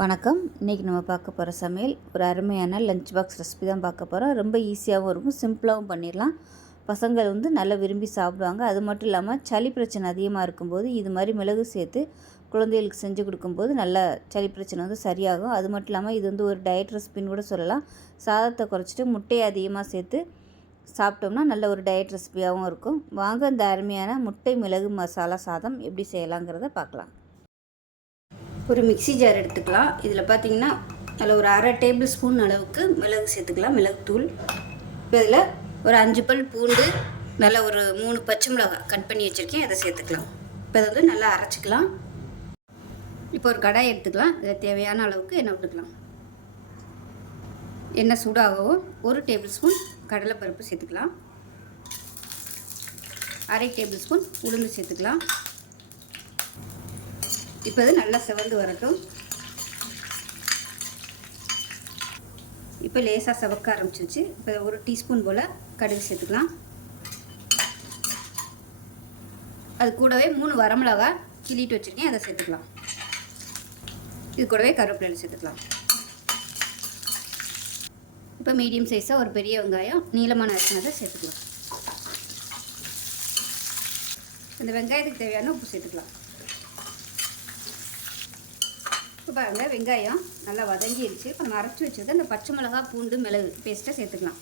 வணக்கம். இன்றைக்கி நம்ம பார்க்க போகிற சமையல் ஒரு அருமையான லஞ்ச் பாக்ஸ் ரெசிபி தான் பார்க்க போகிறோம் ரொம்ப ஈஸியாகவும் இருக்கும் சிம்பிளாகவும் பண்ணிடலாம். பசங்கள் வந்து நல்லா விரும்பி சாப்பிடுவாங்க. அது மட்டும் இல்லாமல் சளி பிரச்சனை அதிகமாக இருக்கும்போது இது மாதிரி மிளகு சேர்த்து குழந்தைகளுக்கு செஞ்சு கொடுக்கும்போது நல்ல சளி பிரச்சனை வந்து சரியாகும். அது மட்டும் இல்லாமல் இது வந்து ஒரு டயட் ரெசிபின்னு கூட சொல்லலாம். சாதத்தை குறைச்சிட்டு முட்டையை அதிகமாக சேர்த்து சாப்பிட்டோம்னா நல்ல ஒரு டயட் ரெசிபியாகவும் இருக்கும். வாங்க இந்த அருமையான முட்டை மிளகு மசாலா சாதம் எப்படி செய்யலாங்கிறத பார்க்கலாம். ஒரு மிக்ஸி ஜார் எடுத்துக்கலாம். இதில் பார்த்தீங்கன்னா அதில் ஒரு அரை டேபிள் ஸ்பூன் அளவுக்கு மிளகு சேர்த்துக்கலாம். மிளகுத்தூள் இப்போ இதில் ஒரு அஞ்சு பல் பூண்டு நல்லா ஒரு மூணு பச்சை மிளகாய் கட் பண்ணி வச்சுருக்கேன். அதை சேர்த்துக்கலாம். இப்போ இதை வந்து நல்லா அரைச்சிக்கலாம். இப்போ ஒரு கடாய் எடுத்துக்கலாம். இதில் தேவையான அளவுக்கு எண்ணெய் விட்டுக்கலாம். எண்ணெய் சூடாகவும் ஒரு டேபிள் ஸ்பூன் கடலைப்பருப்பு சேர்த்துக்கலாம். அரை டேபிள் ஸ்பூன் உளுந்து சேர்த்துக்கலாம். இப்போ இது நல்லா செவந்து வரட்டும். இப்போ லேசாக செவக்க ஆரம்பிச்சிருச்சு. இப்போ ஒரு டீஸ்பூன் போல் கடுகு சேர்த்துக்கலாம். அது கூடவே மூணு வரமிளகா கிள்ளிட்டு வச்சுருக்கேன். அதை சேர்த்துக்கலாம். இது கூடவே கருவேப்பிலை சேர்த்துக்கலாம். இப்போ மீடியம் சைஸாக ஒரு பெரிய வெங்காயம் நீளமான அரிசினதை சேர்த்துக்கலாம். இந்த வெங்காயத்துக்கு தேவையான உப்பு சேர்த்துக்கலாம். இப்போ பாருங்கள் வெங்காயம் நல்லா வதங்கிடுச்சு இப்போ நம்ம அரைச்சி வச்சுருக்க அந்த பச்சை மிளகா பூண்டு மிளகு பேஸ்ட்டை சேர்த்துக்கலாம்.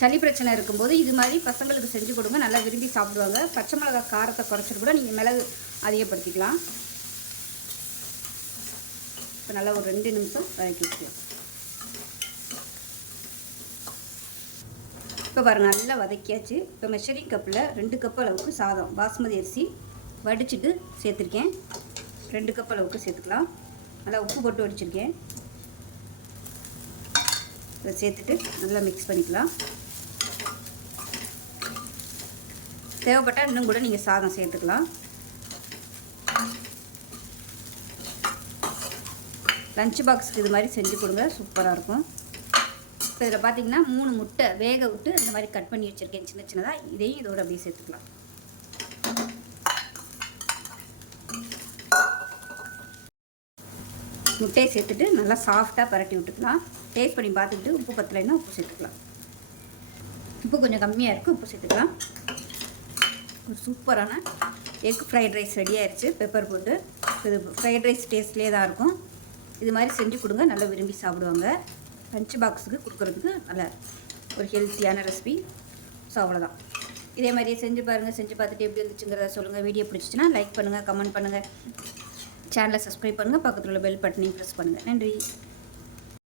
சளி பிரச்சனை இருக்கும்போது இது மாதிரி பசங்களுக்கு செஞ்சு கொடுங்க. நல்லா விரும்பி சாப்பிடுவாங்க. பச்சை மிளகா காரத்தை குறைச்சிட்டு கூட நீங்கள் மிளகு அதிகப்படுத்திக்கலாம். இப்போ நல்லா ஒரு ரெண்டு நிமிஷம் வதக்கி வச்சுக்கலாம். இப்போ பாருங்கள் நல்லா வதக்கியாச்சு. இப்போ மெஷரிங் கப்பில் ரெண்டு கப் அளவுக்கு சாதம் பாஸ்மதி அரிசி வடிச்சிட்டு சேர்த்துருக்கேன். ரெண்டு கப் அளவுக்கு சேர்த்துக்கலாம். நல்லா உப்பு போட்டு வடிச்சிருக்கேன். இதை சேர்த்துட்டு நல்லா மிக்ஸ் பண்ணிக்கலாம். தேவைப்பட்டால் இன்னும் கூட நீங்கள் சாதம் சேர்த்துக்கலாம். லஞ்ச் பாக்ஸுக்கு இது மாதிரி செஞ்சு கொடுங்க சூப்பராக இருக்கும். இப்போ இதில் பார்த்தீங்கன்னா மூணு முட்டை வேக விட்டு இந்த மாதிரி கட் பண்ணி வச்சுருக்கேன் சின்ன சின்னதாக இதையும் இதோட அப்படியே சேர்த்துக்கலாம். முட்டையை சேர்த்துட்டு நல்லா சாஃப்டாக பரட்டி விட்டுக்கலாம். டேஸ்ட் பண்ணி பார்த்துக்கிட்டு உப்பு பத்தலைன்னா உப்பு சேர்த்துக்கலாம். உப்பு கொஞ்சம் கம்மியாக இருக்குது உப்பு சேர்த்துக்கலாம். ஒரு சூப்பரான எக் ஃப்ரைட் ரைஸ் ரெடி ஆயிடுச்சு பெப்பர் போட்டு. இது ஃப்ரைட் ரைஸ் டேஸ்ட்லேயே தான் இருக்கும். இது மாதிரி செஞ்சு கொடுங்க நல்லா விரும்பி சாப்பிடுவாங்க. லஞ்ச் பாக்ஸுக்கு கொடுக்குறதுக்கு நல்ல ஒரு ஹெல்த்தியான ரெசிபி ஸோ அவ்வளோதான் இதே மாதிரியே செஞ்சு பாருங்கள் செஞ்சு பார்த்துட்டு எப்படி இருந்துச்சுங்கிறத சொல்லுங்கள் வீடியோ பிடிச்சிச்சின்னா லைக் பண்ணுங்கள் கமெண்ட் பண்ணுங்கள் சேனலை சப்ஸ்கிரைப் பண்ணுங்கள் பக்கத்தில் உள்ள பெல் பட்டனையும் ப்ரெஸ் பண்ணுங்கள் நன்றி.